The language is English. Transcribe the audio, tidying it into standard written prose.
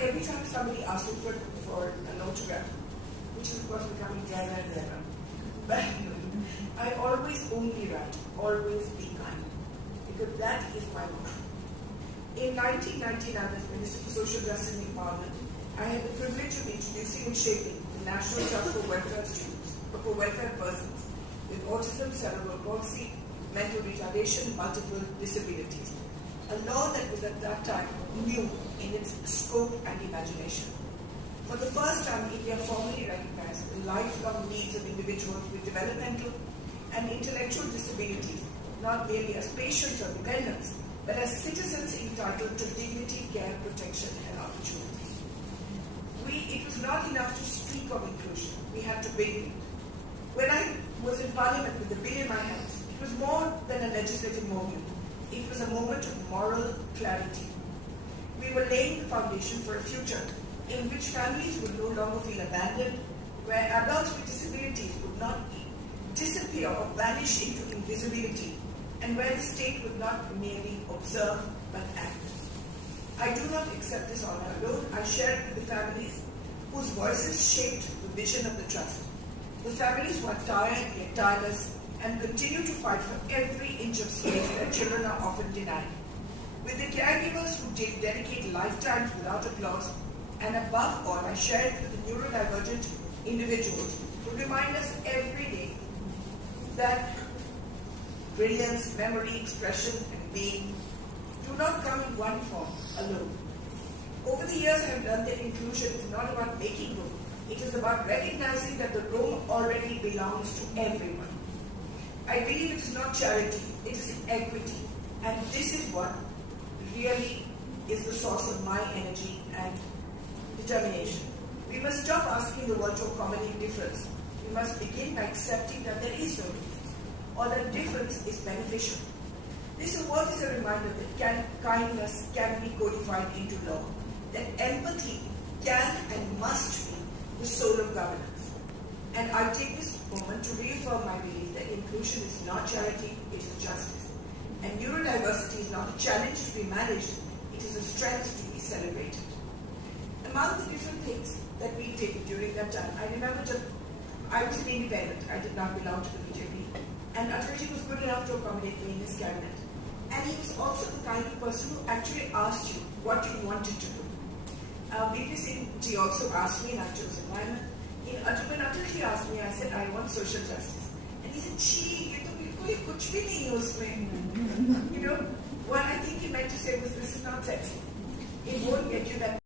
every time somebody asked me for an autograph, which is of course becoming rarer and rarer, but I always only write, always be kind, because that is my motto. In 1999, as Minister for Social Justice and Empowerment, I had the privilege of introducing and shaping the National Trust for Welfare Students, for welfare persons with autism, cerebral palsy, mental retardation, multiple disabilities. A law that was at that time new in its scope and imagination. For the first time, India formally recognized the lifelong needs of individuals with developmental and intellectual disabilities, not merely as patients or dependents, but as citizens entitled to dignity, care, protection, and opportunity. It was not enough to speak of inclusion. We had to build it. When I was in Parliament with the bill in my hands, it was more than a legislative moment. It was a moment of moral clarity. We were laying the foundation for a future in which families would no longer feel abandoned, where adults with disabilities would not disappear or vanish into invisibility, and where the state would not merely observe but act. I do not accept this honor alone. I share it with the families whose voices shaped the vision of the Trust. The families who are tired yet tireless and continue to fight for every inch of space that children are often denied. With the caregivers who dedicate lifetimes without applause, and above all, I share it with the neurodivergent individuals who remind us every day that brilliance, memory, expression, and being do not come in one form alone. Over the years, I have learned that inclusion is not about making room. It is about recognizing that the room already belongs to everyone. I believe it is not charity, it is equity. And this is what really is the source of my energy and determination. We must stop asking the world to accommodate difference. We must begin by accepting that there is no difference, or that difference is beneficial. This award is a reminder that kindness can be codified into law, that empathy can and must be the soul of governance. And I take this moment to reaffirm my belief that inclusion is not charity, it is justice. And neurodiversity is not a challenge to be managed, it is a strength to be celebrated. Among the different things that we did during that time, I remember that I was an independent, I did not belong to the BJP, and Atalji was good enough to accommodate me in his cabinet. And he was also the kind of person who actually asked you what you wanted to do. VP Singh ji also asked me, and I chose environment. When Atalji asked me, I said, I want social justice. And he said, "Chee, ye to bilkul hi kuch bhi nahi hai usme." You know, what I think he meant to say was, this is not sexy. It won't get you that